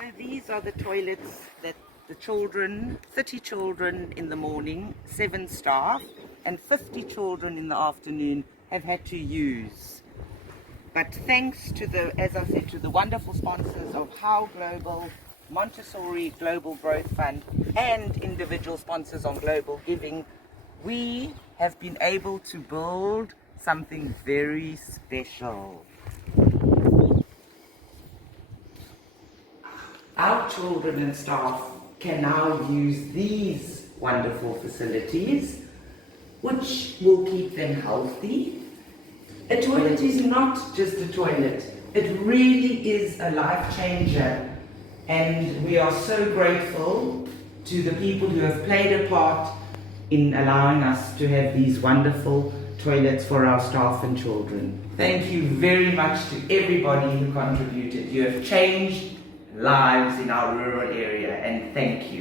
So these are the toilets that the children, 30 children in the morning, 7 staff, and 50 children in the afternoon have had to use. But thanks to the, as I said, to the wonderful sponsors of How Global, Montessori Global Growth Fund, and individual sponsors on Global Giving, we have been able to build something very special. Our children and staff can now use these wonderful facilities, which will keep them healthy. A toilet is not just a toilet. It really is a life changer. And we are so grateful to the people who have played a part in allowing us to have these wonderful toilets for our staff and children. Thank you very much to everybody who contributed. You have changed lives in our rural area, and thank you.